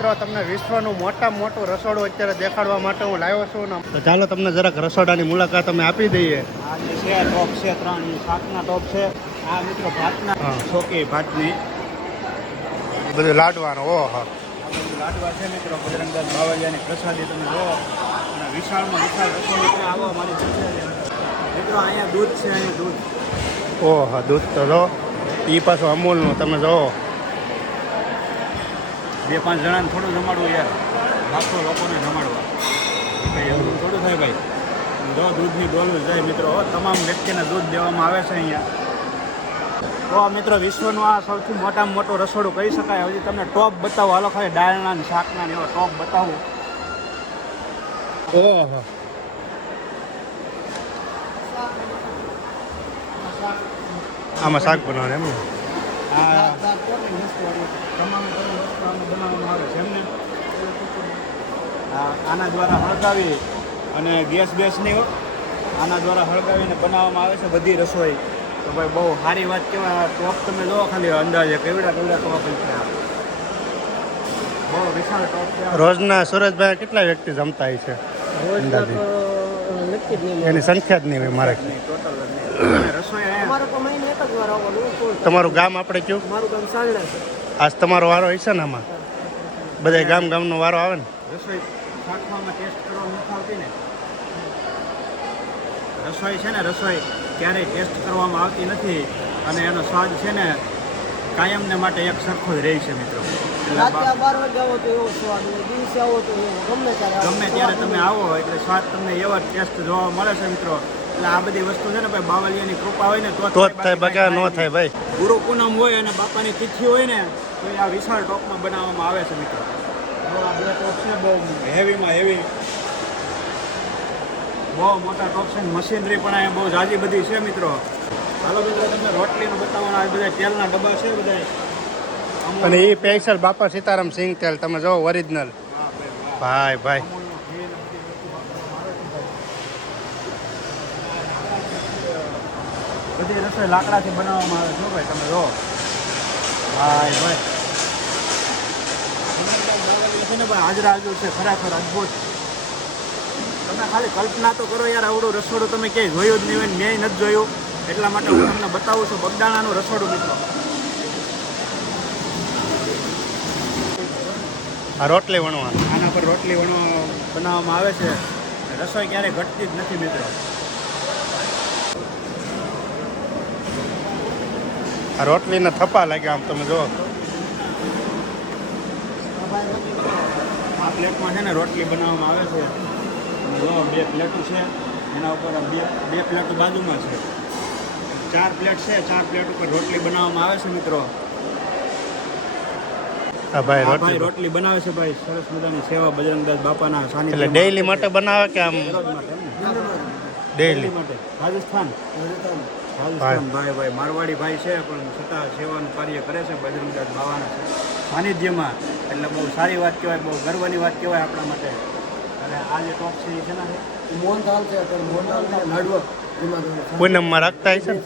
મિત્રો તમને વિશ્વનું મોટામાં મોટું રસોડું અત્યારે દેખાડવા માટે હું લાવ્યો છું ને તો ચાલો તમને જરાક રસોડાની મુલાકાત અમે આપી દઈએ. આ જે છે ટોપ છે 3 શાકના ટોપ છે. આ મિત્રો ભાતના ચોકી ભાતની બધું લાડવાનું. ઓહો આ બધું લાડવા છે મિત્રો. બજરંગદાસ બાવળિયાની પ્રસાદી તમે જુઓ અને વિશાળમાં વિશાળ રસોડું છે. આવો મારી મિત્રો અહીંયા દૂધ છે. અહીંયા દૂધ ઓહો દૂધ તો જો એ પાછું અમૂલનું તમે જુઓ. 2-5 જણાને થોડું જમાડવું યાર. લાખો લોકોને જમાડવા કંઈ એવું થોડું થાય ભાઈ. જો દૂધની ડોલું જાય મિત્રો. તમામ વ્યક્તિને દૂધ દેવામાં આવે છે અહીંયા. તો મિત્રો વિશ્વનું આ સૌથી મોટામાં મોટું રસોડું કહી શકાય. હજી તમને ટોપ બતાવો. હાલો ખાલી દાળના ને શાકના ને એવો ટોપ બતાવું. ઓહો આમાં શાક બનાવવાનું એમ ને? આ તમામ વસ્તુ આમાં બનાવવામાં આવે છે એમને. આના દ્વારા હળગાવી અને ગેસ નહીં હોય, આના દ્વારા હળગાવીને બનાવવામાં આવે છે બધી રસોઈ. તો ભાઈ બહુ સારી વાત કહેવાય. ટોપ તમે લો ખાલી અંદાજે કેવડા ટોપ છે. બહુ વિશાળ ટોપ છે. રોજના સુરજભાઈ કેટલા વ્યક્તિ જમતા હોય છે? અંદાજે એની સંખ્યા જ નહીં હોય મારે. તમારું ગામ આપણે કયું? મારું ગામ સાંગડા છે. આજ તમારો વારો હશે ને આમાં? બધા ગામનો વારો આવે ને? રસોઈ શાકમાં ટેસ્ટ કરવા નથી આવતી ને. રસોઈ છે ને રસોઈ ક્યારેય ટેસ્ટ કરવામાં આવતી નથી અને એનો સ્વાદ છે ને કાયમને માટે એક સરખો જ રહે છે મિત્રો. રાતે 12 વાગે આવો તો એવો સ્વાદ, દિવસે આવો તો એવો, ગમે ત્યારે તમે આવો એટલે સ્વાદ તમને એવો ટેસ્ટ જોવા મળે છે મિત્રો. એટલે આ બધી વસ્તુ છે ને ભાઈ બાવળિયાની કૃપા હોય ને તો જ થાય, બગા ન થાય ભાઈ. ગુરુ પૂનમ હોય અને બાપાની તિથિ હોય ને તો આ વિશાળ ટોપમાં બનાવવામાં આવે છે મિત્રો. આ બે ટોપ છે બહુ હેવીમાં હેવી, બહુ મોટા ટોપ છે. મશીનરી પણ અહીંયા બહુ જાજી બધી છે મિત્રો. હાલો મિત્રો તમને રોટલીનું બતાવવાના બધા તેલના ડબ્બા છે બધા. અને એ સ્પેશિયલ બાપા સીતારામ સિંગ તેલ તમે જો ઓરિજિનલ. ભાઈ ભાઈ બધી રસોઈ લાકડાથી બનાવવામાં આવે છે ભાઈ. તમે જો ભાઈ ભાઈ છે ને ભાઈ હાજરા હાજર છે ખરેખર અદ્ભુત. તમે ખાલી કલ્પના તો કરો યાર. આવડું રસોડું તમે ક્યાંય જોયું જ નહીં હોય, મેં નથી જોયું. એટલા માટે હું તમને બતાવું છું બગદાણાનું રસોડું મિત્રો. આ રોટલી વણવાનું. આના પર રોટલી બનાવવામાં આવે છે. રસોઈ ક્યારેય ઘટતી જ નથી મિત્રો. આ રોટલીના થપ્પા લાગ્યા આમ તમે જો. આ પ્લેટમાં છે ને રોટલી બનાવવામાં આવે છે. જો 2 પ્લેટો છે. એના ઉપર બે પ્લેટો બાજુમાં છે. 4 પ્લેટ છે. 4 પ્લેટ ઉપર રોટલી બનાવવામાં આવે છે મિત્રો. હા ભાઈ ભાઈ રોટલી બનાવે છે ભાઈ. સરસ મજાની સેવા બજરંગદાસ બાપાના સાનિધ્ય. એટલે ડેઈલી માટે બનાવે કે આમ ડેઈલી માટે? રાજસ્થાન ભાઈ મારવાડી ભાઈ છે પણ છતાં સેવાનું કાર્ય કરે છે બજરંગદાસ બાવાના સાનિધ્યમાં. એટલે બહુ સારી વાત કહેવાય, બહુ ગર્વની વાત કહેવાય આપણા માટે. અને આ જે ટોપ છે એ છે ને મોહનથાળ છે. મોહનથાળ લાડવા પૂનમમાં રાખતા હશે ને?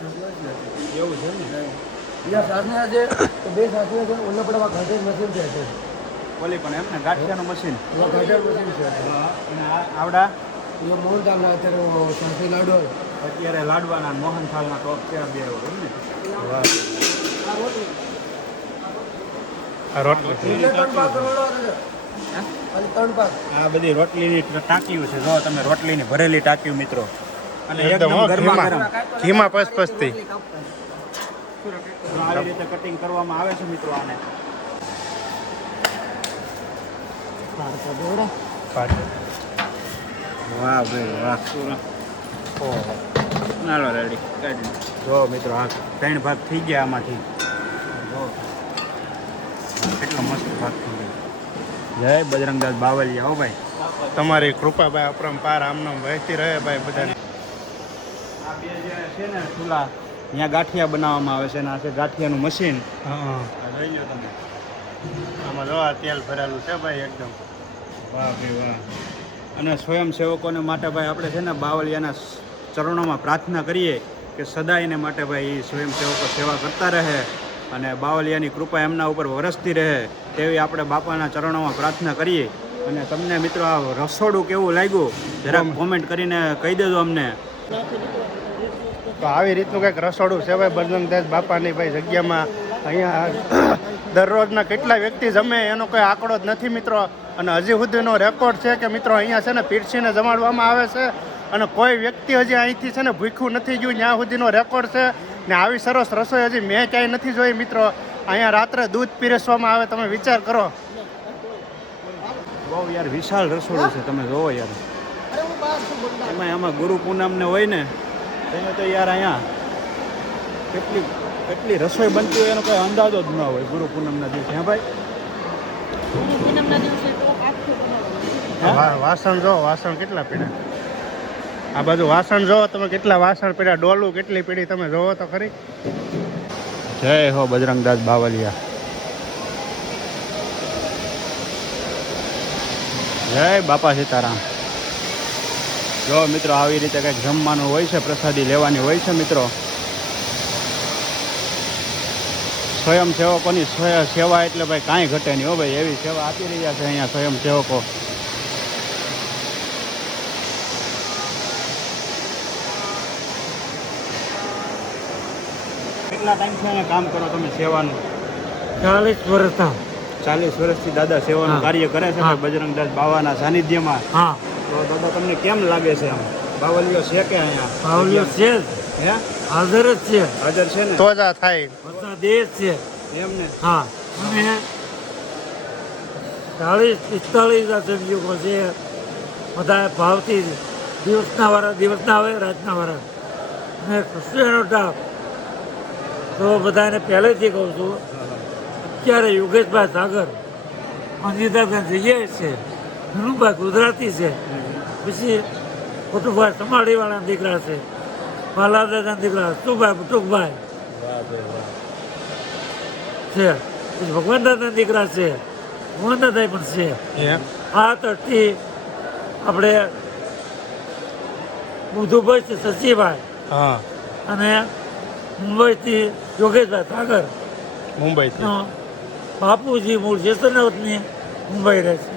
એવું છે ને. અહીંયા સાસના છે તો 2 સાસના છે. ઓલા પડવા ઘાટેર મશીન છે. ઓલી પણ એમ ને ગાંઠિયાનું મશીન. ઘાટેર મશીન છે. અને આવડા અહીંયા મોહનથાળના અત્યારે સાસી લાડવા અત્યારે લાડવાના મોહનથાળના ટોપ છે આ બે એમ ને. આ રોટલી 3 પાક. આ બધી રોટલીની ટાંકીઓ છે. જો તમે રોટલીની ભરેલી ટાંકીઓ મિત્રો. અને એકદમ એકદમ ગરમા ગરમ. ઘીમાં પસપસતી. આવી રીતે કટિંગ કરવામાં આવે છે મિત્રો. આને વાહ ભાઈ વાહ. ચાલો રેડી કાઢી. જો મિત્રો આ 3 ભાગ થઈ ગયા આમાંથી. જો કેટલો મસ્ત ભાગ થઈ ગયો. જય બજરંગદાસ બાવળિયા હો ભાઈ. તમારી કૃપા ભાઈ અપરંપાર આમનામ વહેતી રહે ભાઈ બધાને. આ બે જે છે ને ચૂલા અહીંયા ગાંઠિયા બનાવવામાં આવે છે ને આ છે ગાંઠિયાનું મશીન. હા જોઈ લો તમે. આમાં જો આ તેલ ભરેલું છે ભાઈ એકદમ. વાહ ભાઈ વાહ. અને સ્વયંસેવકોને માટે ભાઈ આપણે છે ને બાવળિયાના ચરણોમાં પ્રાર્થના કરીએ કે સદાયને માટે ભાઈ એ સ્વયંસેવકો સેવા કરતા રહે અને બાવલિયાની કૃપા એમના ઉપર વરસતી રહે તેવી આપણે બાપાના ચરણોમાં પ્રાર્થના કરીએ. અને તમને મિત્રો આ રસોડું કેવું લાગ્યું જરાક કોમેન્ટ કરીને કહી દેજો અમને. તો આવી રીતનું કંઈક રસોડું છે ભાઈ બજરંગદાસ બાપાની ભાઈ જગ્યામાં. અહીંયા દરરોજના કેટલા વ્યક્તિ જમે એનો કોઈ આંકડો જ નથી મિત્રો. અને હજી સુધીનો રેકોર્ડ છે કે મિત્રો અહીંયા છે ને પીરસીને જમાડવામાં આવે છે અને કોઈ વ્યક્તિ હજી અહીંથી છે ને ભૂખ્યું નથી ગયું ત્યાં સુધીનો રેકોર્ડ છે. ને આવી સરસ રસોઈ હજી મેં ક્યાંય નથી જોઈ મિત્રો. અહીંયા રાત્રે દૂધ પીરસવામાં આવે, તમે વિચાર કરો. બહુ યાર વિશાળ રસોડું છે, તમે જોવો યાર. એમાં આમાં ગુરુ પૂનમને હોય ને તેને તો યાર અહીંયા કેટલી રસોઈ બનતી હોય એનો કોઈ અંદાજો જ ન હોય ગુરુ પૂનમના દિવસે. હા ભાઈ, વાસણ જો, વાસણ કેટલા પીડા. આ બાજુ વાસણ જોવો તમે, કેટલા વાસણ પીડા, ડોલું કેટલી પીડી તમે જોવો તો ખરી. જય હો બજરંગદાસ બાવલિયા, જય બાપા સીતારામ. જો મિત્રો આવી રીતે કંઈક જમવાનું હોય છે, પ્રસાદી લેવાની હોય છે મિત્રો. સ્વયંસેવકોની સેવા એટલે ભાઈ કાંઈ ઘટે નહીં હો ભાઈ, એવી સેવા આપી રહ્યા છે અહીંયા સ્વયંસેવકો. કેટલા ટાઈમથી અહીંયા કામ કરો તમે સેવાનું? 40 વર્ષ. 40 વર્ષથી દાદા સેવાનું કાર્ય કરે છે ભાઈ બજરંગદાસ બાવાના સાનિધ્યમાં. હા, તો દાદા તમને કેમ લાગે છે આમ બાવલીઓ છે કે અહીંયા? બાવલીઓ છે જ, હે હાજર જ છે, હાજર છે ને તો જ આ થાય. બધા દેશ છે. એમ ને? હા, અને 40-45 સંયોગો છે. બધા ભાવથી દિવસના આવે, રાતના વાળા. અને કૃષ્ણનો ટાપ તો બધાને પહેલેથી કહું છું, અત્યારે યોગેશભાઈ સાગર મંજીદાદા જઈએ છે, ધનુભાઈ ગુજરાતી છે, પછી કુટુંબભાઈ સમાડીવાળાના દીકરા છે, પાલાદાદાના દીકરા હસતુભાઈ બુટુકભાઈ છે, પછી ભગવાન દાદાના દીકરા છે, ભગવાન દાદા પણ છે. આ તરફથી આપણે બુધુભાઈ છે શશીભાઈ, અને મુંબઈથી યોગેશભાઈ સાગર, મુંબઈથી બાપુજી મૂળ જેસરનાથની મુંબઈ રહે છે.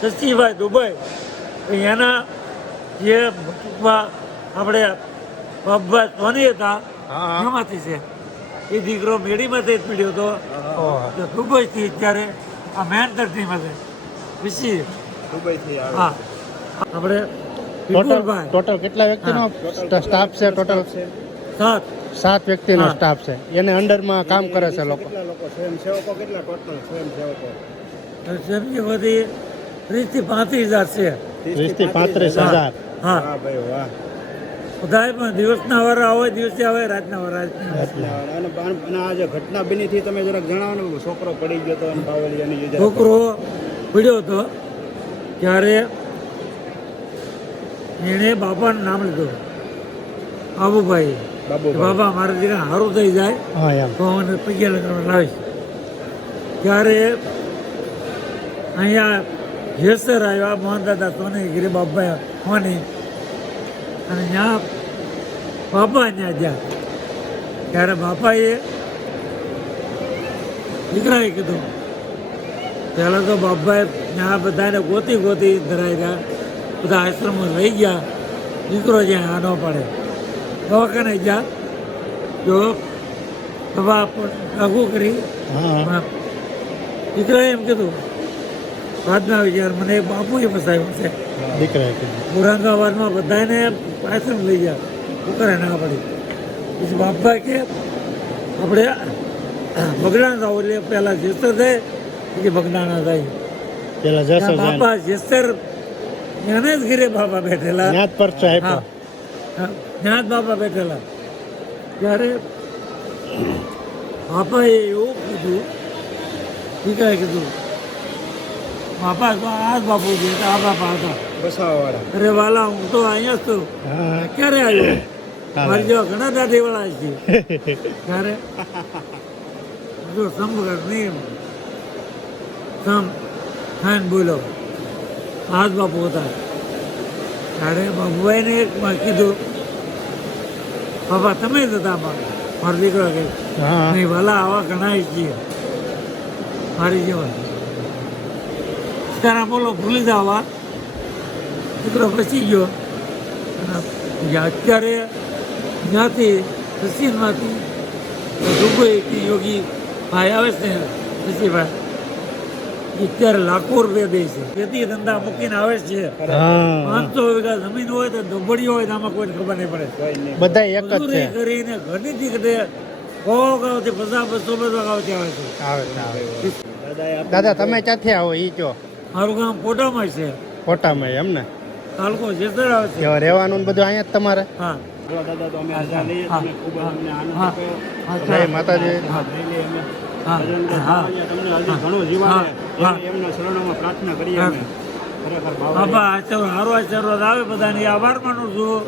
શશીભાઈ દુબઈ એના જે આપણે બાપભાઈ સોની હતા એમાંથી છે. એ દીકરો મેળીમાંથી જ પીડ્યો હતો દુબઈથી. ત્યારે આ મેન ધરતીમાંથી વિશી દુબઈથી હા. આપણે ટોટલ કેટલા વ્યક્તિનો સ્ટાફ છે? ટોટલ 7 વ્યક્તિનો સ્ટાફ છે. એને અંડરમાં કામ કરે છે લોકો. કેટલા લોકો સ્વયંસેવકો? કેટલા ટોટલ સ્વયંસેવકો? બધી 30-35 હજાર છે. 30-35 હજાર. હા વાહ ભાઈ વાહ. બધાય પણ દિવસના વારા આવે, દિવસે આવે, રાતના વારા. અને આ જે ઘટના બની હતી તમે જરાક જણાવો ને. છોકરો પડી ગયો હતો અને બાવલિયાની છોકરો પીડ્યો હતો ત્યારે એણે બાપાનું નામ લીધું, બાબુભાઈ. બાબા મારા દીકરા સારું થઈ જાય તો મને પૈયા લગાવવા લાવીશ. ત્યારે અહીંયા જેસર આવ્યા મોહનદાદા સોની ગીરી બાપભાઈ સોની, અને ત્યાં બાપા ત્યાં ગયા. ત્યારે બાપાએ દીકરાએ કીધું, પહેલાં તો બાપભાઈ ત્યાં બધાને ગોતી ધરાઈ ગયા, બધા આશ્રમમાં લઈ ગયા. દીકરો જ્યાં આ ન પડે દવાખાને ગયા, જો દવા લાગુ કરી. દીકરાએ એમ કીધું, બાદમાં વિચાર મને બાપુએ ફસાયો છે. દીકરાએ કીધું ઔરંગાબાદમાં બધાને આશ્રમ લઈ ગયા, છોકરા ના પડી. પછી બાપભાઈ કે આપણે બગડાના થાવ, એટલે પહેલાં જેસર થાય પછી બગડાના થાય. પેલા બાપા જેસર એને જ ઘરે બાપા બેઠેલા, ત્યાં જ બાપા બેઠેલા. ત્યારે બાપાએ એવું કીધું, દીકરાએ કીધું, બાપા તો આ જ બાપુ છે, આ બાપા હતા બસાવાવાળા. અરે વાલા, હું તો અહીંયા જ છું, ક્યારે આવ્યો? મારી જેવા ઘણા દાદીવાળા છે. ત્યારે જો સંભળ નહીં સમ ખાઈને બોલો, આ જ બાપુ હતા. ત્યારે બાબુભાઈને કીધું, બાપા તમે જ હતા. મારો દીકરો કે હા નહીં વાલા આવા ઘણા છીએ મારી જેવા તારા બોલો ભૂલી જવા દીકરો બચી ગયો અને અત્યારે ત્યાંથી સચિનમાંથી દુબઈથી યોગી ભાઈ આવે છે શશીભાઈ અત્યારે લાખો રૂપિયા દે છે ખેતી ધંધા મૂકીને આવે છે હા 500 વીઘા જમીન હોય તો દુબળીઓ હોય તો આમાં કોઈને ખબર નહીં પડે બધા એક જ છે મજૂરી કરીને ઘણી દીકરે કો ગાવથી 50-200 ગાવથી આવે છે આવે છે, આવે દાદા તમે ક્યાંથી આવો ઈ કયો મારું ગામ કોટામાં છે કોટામાં એમ ને તાલુકો જેસર આવે છે કેવા રહેવાનું ને બધું અહીંયા જ તમારે હા જો દાદા તો અમે રજા લઈએ તમે ખૂબ જ અમને આનંદ હા. થયો. જય માતાજી લઈ લઈએ અમે. હા. ભજન કે હા. તમને હજી ઘણું જીવાડે હા. એમના શરણોમાં પ્રાર્થના કરીએ અમે ખરેખર ભાવ બાપા આશીર્વાદ સારો આશીર્વાદ આવે બધાને આભાર માનું છું